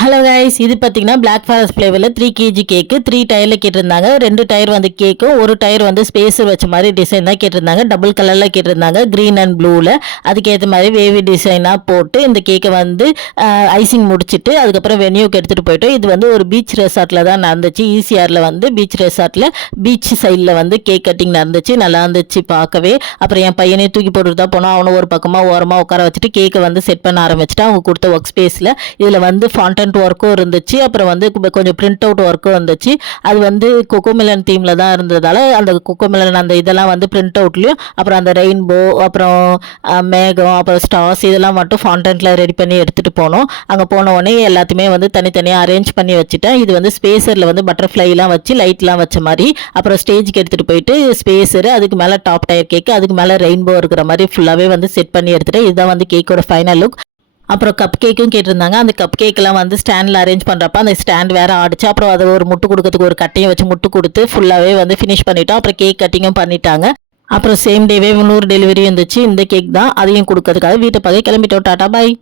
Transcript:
Hello guys, இது பார்த்தீங்கன்னா black forest ஃப்ளேவரில் 3 kg கேக்கு 3 டயரில் கேட்டிருந்தாங்க. 2 டயர் வந்து கேக்கும், ஒரு டயர் வந்து ஸ்பேஸர் வச்ச மாதிரி டிசைன் தான் கேட்டிருந்தாங்க. டபுள் கலரில் கேட்டிருந்தாங்க, க்ரீன் அண்ட் ப்ளூவில். அதுக்கேற்ற மாதிரி வேவி டிசைனாக போட்டு இந்த கேக்கை வந்து ஐசிங் முடிச்சுட்டு அதுக்கப்புறம் வென்யூக்கு எடுத்துகிட்டு போயிட்டோம். இது வந்து ஒரு பீச் ரெசார்ட்டில் தான் நடந்துச்சு. ஈசிஆரில் வந்து பீச் ரெசார்ட்டில் பீச் சைடில் வந்து கேக் கட்டிங் நடந்துச்சு. நல்லா இருந்துச்சு பார்க்கவே. அப்புறம் என் பையனே தூக்கி போட்டுட்டு தான் போனோம். அவனை ஒரு பக்கமாக ஓரமாக உட்கார வச்சுட்டு கேக்கை வந்து செட் பண்ண ஆரம்பிச்சுட்டு அவங்க கொடுத்த ஒர்க் ஸ்பேஸில் இதில் வந்து ஃபாண்டன்ட் ஒர்க்கும் இருந்துச்சு. அப்புறம் வந்து கொஞ்சம் பிரிண்ட் அவுட் ஒர்க்கும் இருந்துச்சு. அது வந்து கொக்கோமெலன் தீமில் தான் இருந்ததால் அந்த கொக்கோமெலன் அந்த இதெல்லாம் வந்து பிரிண்ட் அவுட்லேயும், அப்புறம் அந்த ரெயின்போ, அப்புறம் மேகம், அப்புறம் ஸ்டார்ஸ் இதெல்லாம் மட்டும் ஃபாண்டன்ட்டில் ரெடி பண்ணி எடுத்துகிட்டு போனோம். அங்கே போன உடனே எல்லாத்தையுமே வந்து தனித்தனியாக அரேஞ்ச் பண்ணி வச்சுட்டேன். இது வந்து ஸ்பேஸரில் வந்து பட்டர்ஃப்ளைலாம் வச்சு லைட்லாம் வச்ச மாதிரி, அப்புறம் ஸ்டேஜுக்கு எடுத்துகிட்டு போயிட்டு ஸ்பேஸரு, அதுக்கு மேலே டாப் டயர் கேக்கு, அதுக்கு மேலே ரெயின்போ இருக்கிற மாதிரி ஃபுல்லாகவே வந்து செட் பண்ணி எடுத்துகிட்டேன். இதுதான் வந்து கேக்கோட ஃபைனல் லுக். அப்புறம் கப் கேக்கும் கேட்டிருந்தாங்க. அந்த கப் கேக்கெலாம் வந்து ஸ்டாண்டில் அரேஞ்ச் பண்ணுறப்ப அந்த ஸ்டாண்ட் வேறு ஆடிச்சு. அப்புறம் அதை ஒரு முட்டு கொடுக்கறதுக்கு ஒரு கட்டையை வச்சு முட்டு கொடுத்து ஃபுல்லாகவே வந்து ஃபினிஷ் பண்ணிட்டோம். அப்புறம் கேக் கட்டிங்கும் பண்ணிட்டாங்க. அப்புறம் சேம் டேவே 100 டெலிவரி இருந்துச்சு. இந்த கேக் தான், அதையும் கொடுக்கறதுக்காக வீட்டை பார்க்க கிளம்பிட்டோம். டாட்டா பாய்.